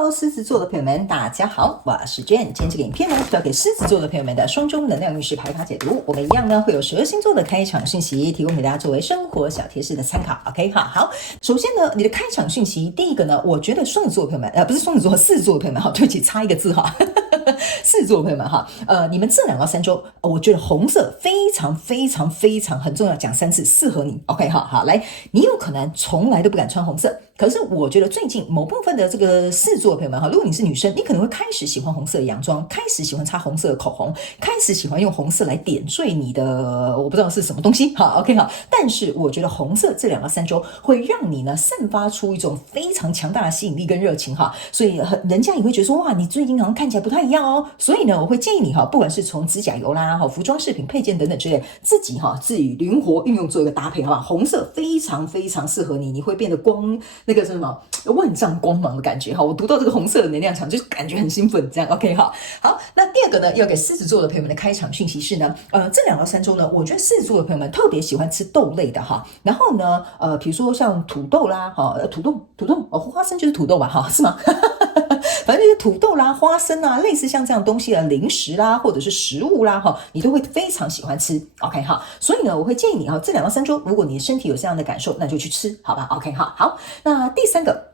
Hello，狮子座的朋友们，大家好，我是 Jane。今天这个影片呢，是要给狮子座的朋友们的双周能量运势牌卡解读。我们一样呢，会有12星座的开场讯息，提供给大家作为生活小贴士的参考。OK， 好。首先呢，你的开场讯息，第一个呢，我觉得双子座的朋友们，不是双子座，狮子座的朋友们，对不起，差一个字哈。狮子座的朋友们哈，你们这2到3周，我觉得红色非常很重要，讲3次，适合你。OK， 好，来，你有可能从来都不敢穿红色。可是我觉得最近某部分的这个狮子座的朋友们哈，如果你是女生，你可能会开始喜欢红色的洋装，开始喜欢擦红色的口红，开始喜欢用红色来点缀你的，我不知道是什么东西哈。OK 好，但是我觉得红色这2到3周会让你呢散发出一种非常强大的吸引力跟热情哈，所以人家也会觉得说哇，你最近好像看起来不太一样哦。所以呢，我会建议你哈，不管是从指甲油啦、服装饰品、配件等等之类，自己灵活运用做一个搭配，好吧？红色非常适合你，你会变得那个什么万丈光芒的感觉哈。我读到这个红色的能量场，就是感觉很兴奋，这样 OK 哈。好，那第二个呢，要给狮子座的朋友们的开场讯息是呢，这2到3周呢，我觉得狮子座的朋友们特别喜欢吃豆类的哈。然后呢，比如说像土豆啦，土豆花生就是土豆吧，哈，是吗？反正就是土豆啦、花生啊，类似像这样东西的零食啦，或者是食物啦，你都会非常喜欢吃。OK 哈，所以呢，我会建议你这2到3周，如果你的身体有这样的感受，那就去吃，好吧 ？OK 哈，好，那第3个。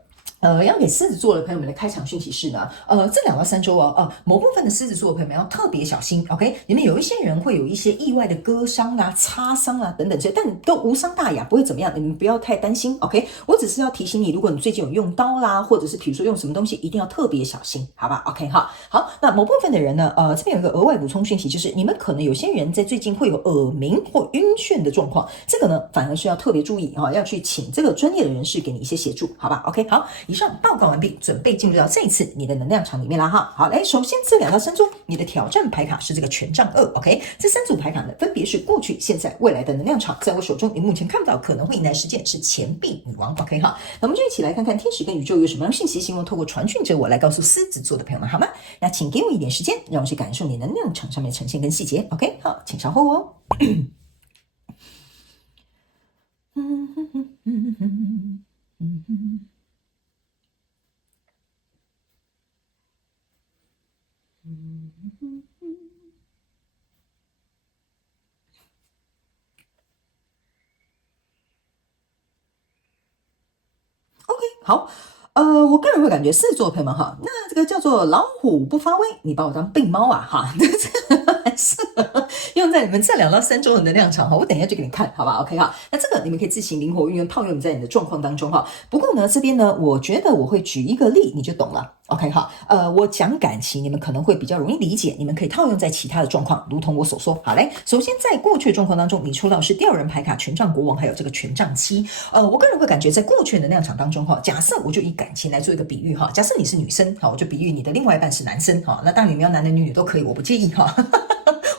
要给狮子座的朋友们的开场讯息是呢，这2到3周某部分的狮子座的朋友们要特别小心 ，OK？ 你们有一些人会有一些意外的割伤啦、擦伤啦等等这些，但都无伤大雅，不会怎么样，你们不要太担心 ，OK？ 我只是要提醒你，如果你最近有用刀啦，或者是比如说用什么东西，一定要特别小心，好吧 ？OK 哈，好，那某部分的人呢，这边有一个额外补充讯息，就是你们可能有些人在最近会有耳鸣或晕眩的状况，这个呢反而是要特别注意要去请这个专业的人士给你一些协助，好吧 ？OK 好。以上报告完毕，准备进入到这一次你的能量场里面啦哈。好，来，首先这2到3周你的挑战牌卡是这个权杖2 ，OK？ 这3组牌卡呢，分别是过去、现在、未来的能量场。在我手中，你目前看到可能会迎来事件是钱币女王 ，OK 哈。那我们就一起来看看天使跟宇宙有什么样的讯息，希望透过传讯者我来告诉狮子座的朋友们，好吗？那请给我一点时间，让我去感受你能量场上面的呈现跟细节 ，OK？ 好，请稍后哦。OK， 好，我个人会感觉狮子座的朋友们哈，那这个叫做老虎不发威，你把我当病猫啊哈，这个很适合用在你们这2到3周的能量场哈，我等一下就给你看，好吧 ？OK 哈，那这个你们可以自行灵活运用套用在你的状况当中哈。不过呢，这边呢，我觉得我会举一个例，你就懂了。OK 哈，我讲感情，你们可能会比较容易理解，你们可以套用在其他的状况，如同我所说。好来，首先在过去的状况当中，你抽到是吊人牌卡、权杖国王，还有这个权杖7。我个人会感觉在过去的能量场当中哈，假设我就以感情来做一个比喻哈，假设你是女生，好，我就比喻你的另外一半是男生哈，那当然你们要男男女女都可以，我不介意哈。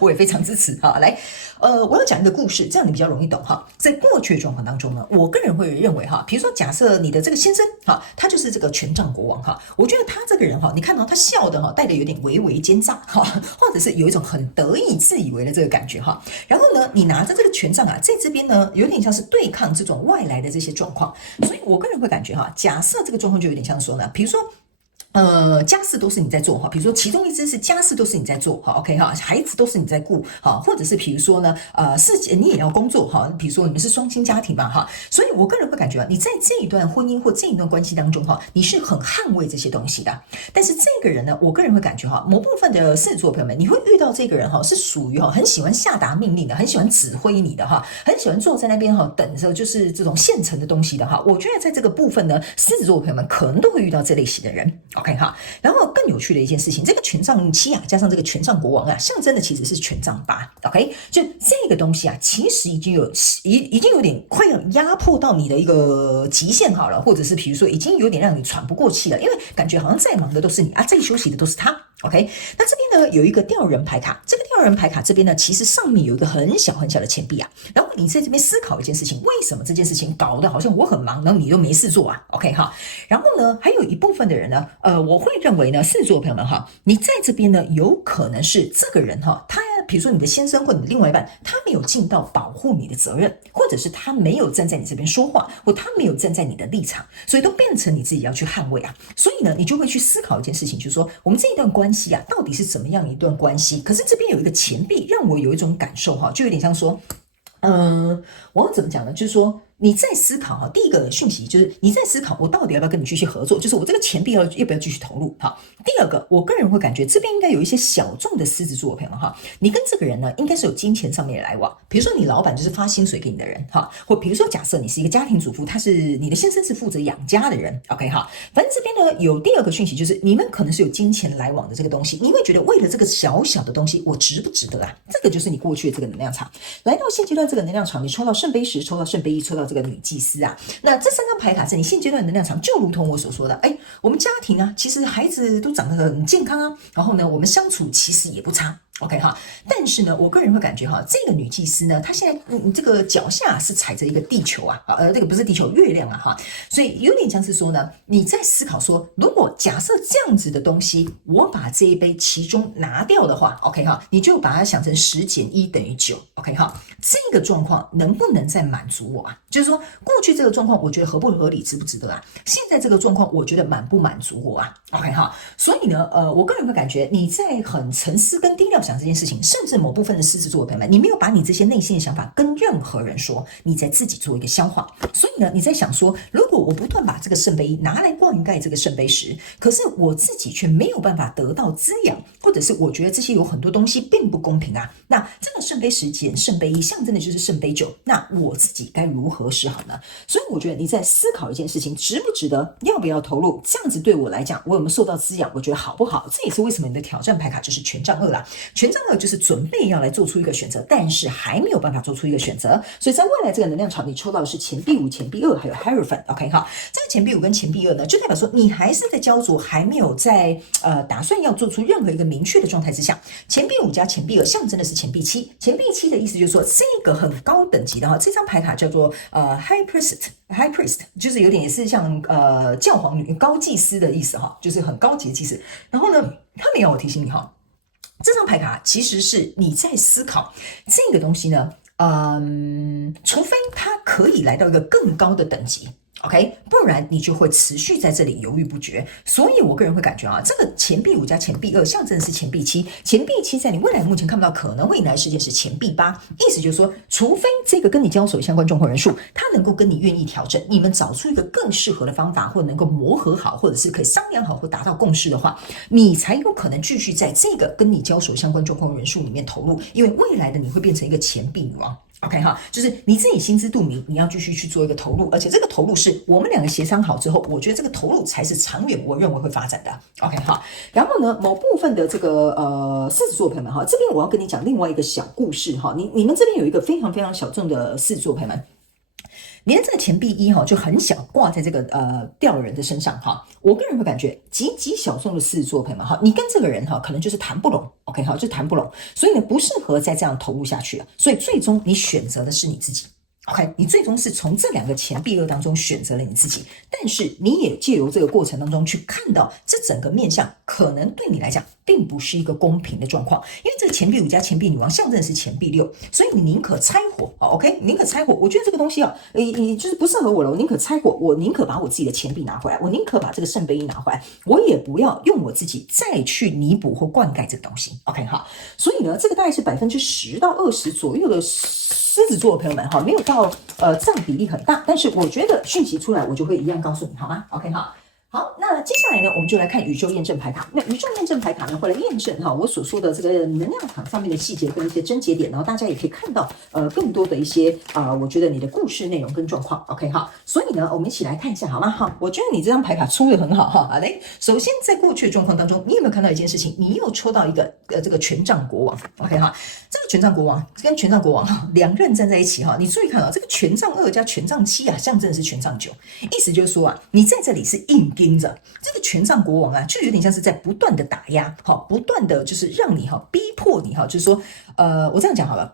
我也非常支持哈，来，我要讲一个故事，这样你比较容易懂哈。在过去的状况当中呢，我个人会认为哈，比如说假设你的这个先生哈，他就是这个权杖国王哈，我觉得他这个人哈，你看到他笑的哈，带着有点微微奸诈哈，或者是有一种很得意自以为的这个感觉哈。然后呢，你拿着这个权杖啊，在这边呢，有点像是对抗这种外来的这些状况，所以我个人会感觉哈，假设这个状况就有点像说呢，比如说。家事都是你在做哈，比如说其中一只是家事都是你在做哈 ，OK 哈，孩子都是你在顾哈，或者是比如说呢，你也要工作哈，比如说你们是双亲家庭嘛哈，所以我个人会感觉你在这一段婚姻或这一段关系当中哈，你是很捍卫这些东西的。但是这个人呢，我个人会感觉哈，某部分的狮子座朋友们，你会遇到这个人哈，是属于很喜欢下达命令的，很喜欢指挥你的哈，很喜欢坐在那边等着就是这种现成的东西的哈。我觉得在这个部分呢，狮子座朋友们可能都会遇到这类型的人。OK 哈，然后更有趣的一件事情，这个权杖7啊，加上这个权杖国王啊，象征的其实是权杖8。OK， 就这个东西啊，其实已经有点快要压迫到你的一个极限好了，或者是比如说已经有点让你喘不过气了，因为感觉好像再忙的都是你啊，再休息的都是他。OK， 那这边呢有一个吊人牌卡，这个吊人牌卡这边呢，其实上面有一个很小的钱币啊。然后你在这边思考一件事情，为什么这件事情搞得好像我很忙，然后你都没事做啊 ？OK 哈。然后呢，还有一部分的人呢，我会认为呢，狮子座朋友们哈，你在这边呢，有可能是这个人哈，他比如说你的先生或你的另外一半，他没有尽到保护你的责任，或者是他没有站在你这边说话，或他没有站在你的立场，所以都变成你自己要去捍卫啊。所以呢，你就会去思考一件事情，就是说我们这一段关系啊，到底是怎么样一段关系？可是这边有一个前臂，让我有一种感受哈，就有点像说，我要怎么讲呢？就是说你在思考哈，第一个讯息就是你在思考，我到底要不要跟你继续合作？就是我这个钱币要不要继续投入？哈，第二个，我个人会感觉这边应该有一些小众的狮子座的朋友们哈，你跟这个人呢，应该是有金钱上面的来往，比如说你老板就是发薪水给你的人哈，或比如说假设你是一个家庭主妇，他是你的先生是负责养家的人 ，OK 哈，反正这边呢有第二个讯息就是你们可能是有金钱来往的这个东西，你会觉得为了这个小小的东西，我值不值得啊？这个就是你过去的这个能量场，来到现阶段这个能量场，你抽到圣杯10，抽到圣杯1，抽到这个女祭司啊。那这3张牌卡是你现阶段的能量场，就如同我所说的，我们家庭啊，其实孩子都长得很健康啊，然后呢，我们相处其实也不差。OK 哈，但是呢，我个人会感觉哈，这个女祭司呢，她现在这个脚下是踩着一个地球啊，这个不是地球，月亮啊哈，所以有点像是说呢，你在思考说，如果假设这样子的东西，我把这一杯其中拿掉的话 ，OK 哈，你就把它想成10减1等于9 ，OK 哈，这个状况能不能再满足我啊？就是说，过去这个状况，我觉得合不合理，值不值得啊？现在这个状况，我觉得满不满足我啊 ？OK 哈，所以呢，我个人会感觉你在很沉思跟低调想这件事情，甚至某部分的狮子座的朋友们，你没有把你这些内心的想法跟任何人说，你在自己做一个消化。所以呢，你在想说，如果我不断把这个圣杯1拿来灌溉这个圣杯10，可是我自己却没有办法得到滋养，或者是我觉得这些有很多东西并不公平啊。那这个圣杯10减圣杯1象征的就是圣杯9，那我自己该如何是好呢？所以我觉得你在思考一件事情，值不值得，要不要投入？这样子对我来讲，我有没有受到滋养？我觉得好不好？这也是为什么你的挑战牌卡就是权杖2啦。权杖2就是准备要来做出一个选择，但是还没有办法做出一个选择。所以在未来这个能量场，你抽到的是钱币5、钱币2，还有 Hierophant。OK 哈，这个钱币5跟钱币2呢，就代表说你还是在焦灼，还没有在打算要做出任何一个明确的状态之下。钱币5加钱币2象征的是钱币7，钱币7的意思就是说这个很高等级的哈，这张牌卡叫做High Priest，就是有点也是像教皇女高祭司的意思哈，就是很高级的祭司。然后呢，他们要我提醒你哈，这张牌卡其实是你在思考这个东西呢，除非它可以来到一个更高的等级。OK， 不然你就会持续在这里犹豫不决。所以我个人会感觉啊，这个钱币5加钱币2象征的是钱币7，钱币7在你未来目前看不到可能会迎来的事件是钱币8，意思就是说，除非这个跟你交手相关状况人数，他能够跟你愿意调整，你们找出一个更适合的方法，或能够磨合好，或者是可以商量好或达到共识的话，你才有可能继续在这个跟你交手相关状况人数里面投入，因为未来的你会变成一个钱币女王。OK 哈，就是你自己心知肚明，你要继续去做一个投入，而且这个投入是我们两个协商好之后，我觉得这个投入才是长远我认为会发展的。OK 哈，然后呢，某部分的这个狮子座朋友们哈，这边我要跟你讲另外一个小故事哈，你们这边有一个非常非常小众的狮子座朋友们。连这个钱币1哈就很小挂在这个吊人的身上哈，我个人会感觉极小众的狮子座朋友们哈，你跟这个人哈可能就是谈不拢 ，OK 哈，就谈不拢，所以呢不适合再这样投入下去了，所以最终你选择的是你自己。OK， 你最终是从这2个钱币2当中选择了你自己，但是你也借由这个过程当中去看到这整个面向可能对你来讲并不是一个公平的状况，因为这个钱币5加钱币女王象征的是钱币6，所以你宁可拆伙 ，OK， 宁可拆伙。我觉得这个东西啊，你就是不适合我了，我宁可拆伙，我宁可把我自己的钱币拿回来，我宁可把这个圣杯1拿回来，我也不要用我自己再去弥补或灌溉这个东西 ，OK 哈。所以呢，这个大概是10%到20%左右的狮子座的朋友们哈，没有到占比例很大，但是我觉得讯息出来，我就会一样告诉你，好吗 ？OK 哈。好，那接下来呢，我们就来看宇宙验证牌卡。那宇宙验证牌卡呢，会来验证哈我所说的这个能量场上面的细节跟一些症结点，然后大家也可以看到更多的一些我觉得你的故事内容跟状况。OK 哈，所以呢，我们一起来看一下好吗？哈，我觉得你这张牌卡出的很好哈。好嘞，首先在过去的状况当中，你有没有看到一件事情？你又抽到一个这个权杖国王。OK 哈，这个权杖国王跟权杖国王哈两刃站在一起哈，你注意看到这个权杖2加权杖7啊，象征的是权杖9，意思就是说啊，你在这里是硬盯着这个权杖国王啊，就有点像是在不断的打压，好，不断的就是让你逼迫你就是说，我这样讲好了，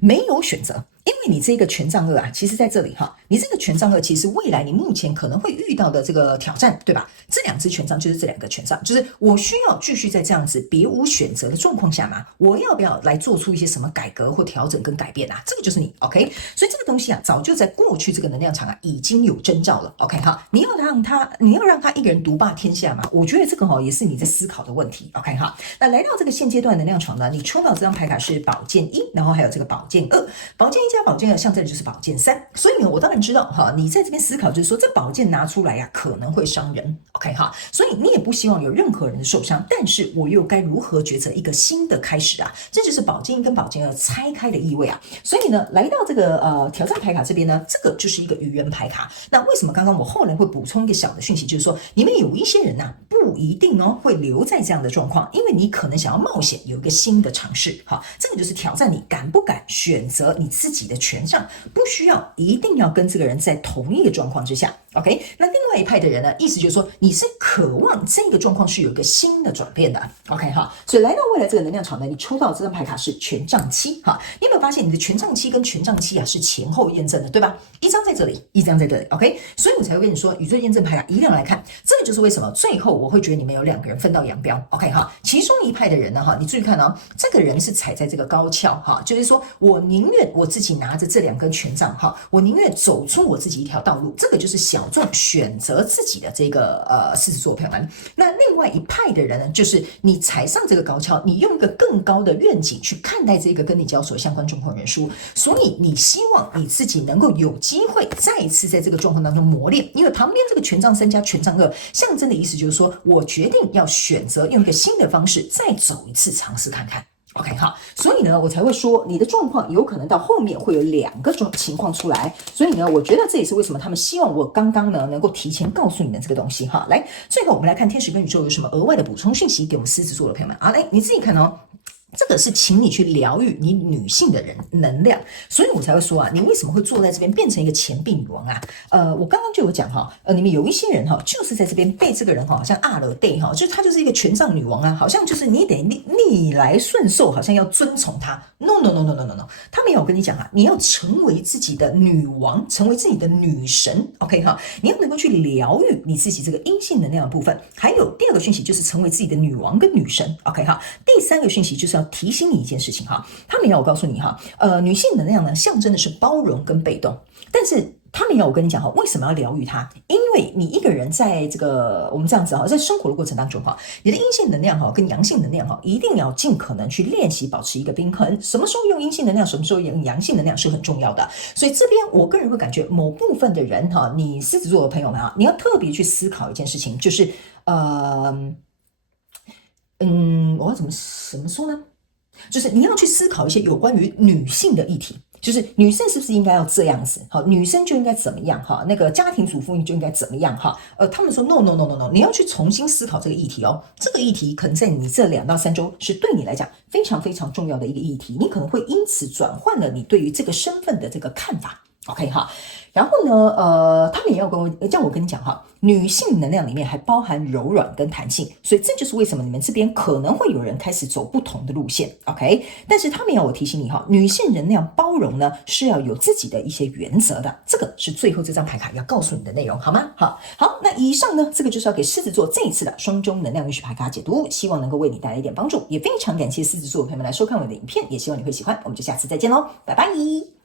没有选择，因为为你这个权杖二啊，其实在这里哈，你这个权杖二其实未来你目前可能会遇到的这个挑战，对吧？这两只权杖就是这两个权杖，就是我需要继续在这样子别无选择的状况下嘛，我要不要来做出一些什么改革或调整跟改变啊？这个就是你 OK， 所以这个东西啊，早就在过去这个能量场啊已经有征兆了 OK 哈，你要让他一个人独霸天下嘛？我觉得这个也是你在思考的问题 OK 哈。那来到这个现阶段能量场呢，你抽到这张牌卡是宝剑一，然后还有这个宝剑二，宝剑一加宝剑二象征的就是宝剑三，所以呢，我当然知道哈，你在这边思考就是说这宝剑拿出来呀，可能会伤人 OK 哈，所以你也不希望有任何人的受伤，但是我又该如何抉择一个新的开始啊？这就是宝剑一跟宝剑二拆开的意味啊。所以呢，来到这个挑战牌卡这边呢，这个就是一个愚人牌卡。那为什么刚刚我后来会补充一个小的讯息，就是说你们有一些人呐，不一定会留在这样的状况，因为你可能想要冒险，有一个新的尝试。好，这个就是挑战你敢不敢选择你自己的权杖，不需要一定要跟这个人在同一个状况之下。OK， 那另外一派的人呢，意思就是说你是渴望这个状况是有一个新的转变的 OK 哈，所以来到未来这个能量场呢，你抽到这张牌卡是权杖七哈，你有没有发现你的权杖七跟权杖七啊是前后验证的，对吧？一张在这里，一张在这里 OK， 所以我才会跟你说宇宙验证牌卡一样来看，这个就是为什么最后我会觉得你们有两个人分道扬镳 OK 哈，其中一派的人呢哈，你注意看哦，这个人是踩在这个高跷哈，就是说我宁愿我自己拿着这两根权杖哈，我宁愿走出我自己一条道路，这个就是小众选择自己的这个狮子座朋友们。那另外一派的人呢，就是你踩上这个高跷，你用一个更高的愿景去看待这个跟你交手相关状况人数，所以你希望你自己能够有机会再一次在这个状况当中磨练，因为旁边这个权杖三加权杖二象征的意思就是说我决定要选择用一个新的方式再走一次尝试看看。OK 好，所以呢，我才会说你的状况有可能到后面会有两个情况出来，所以呢，我觉得这也是为什么他们希望我刚刚呢能够提前告诉你们这个东西哈。来，最后我们来看天使跟宇宙有什么额外的补充讯息给我们狮子座的朋友们啊，来你自己看哦。这个是请你去疗愈你女性的人能量，所以我才会说啊，你为什么会坐在这边变成一个钱币女王啊？我刚刚就有讲哈，你们有一些人哈，就是在这边被这个人哈，好像阿勒对哈，就是他就是一个权杖女王啊，好像就是你得逆来顺受，好像要遵从他。No， 他没有跟你讲啊，你要成为自己的女王，成为自己的女神 ，OK 哈，你要能够去疗愈你自己这个阴性能量的部分。还有第二个讯息就是成为自己的女王跟女神 ，OK 哈。第三个讯息就是要提醒你一件事情哈，他们要我告诉你哈，女性能量呢象征的是包容跟被动，但是他们要我跟你讲哈，为什么要疗愈它？因为你一个人在这个我们这样子哈，在生活的过程当中哈，你的阴性能量哈跟阳性能量哈，一定要尽可能去练习保持一个平衡。什么时候用阴性能量，什么时候用阳性能量是很重要的。所以这边我个人会感觉某部分的人哈，你狮子座的朋友们啊，你要特别去思考一件事情，就是我要怎么说呢？就是你要去思考一些有关于女性的议题，就是女生是不是应该要这样子？好，女生就应该怎么样？哈，那个家庭主妇就应该怎么样？哈，他们说 no， 你要去重新思考这个议题哦。这个议题可能在你这2到3周是对你来讲非常非常重要的一个议题，你可能会因此转换了你对于这个身份的这个看法。OK 哈，然后呢，他们也要叫我跟你讲哈，女性能量里面还包含柔软跟弹性，所以这就是为什么你们这边可能会有人开始走不同的路线 ，OK？ 但是他们要我提醒你哈，女性能量包容呢是要有自己的一些原则的，这个是最后这张牌卡要告诉你的内容，好吗？好，那以上呢，这个就是要给狮子座这一次的双周能量运势牌卡解读，希望能够为你带来一点帮助，也非常感谢狮子座的朋友们来收看我的影片，也希望你会喜欢，我们就下次再见喽，拜拜。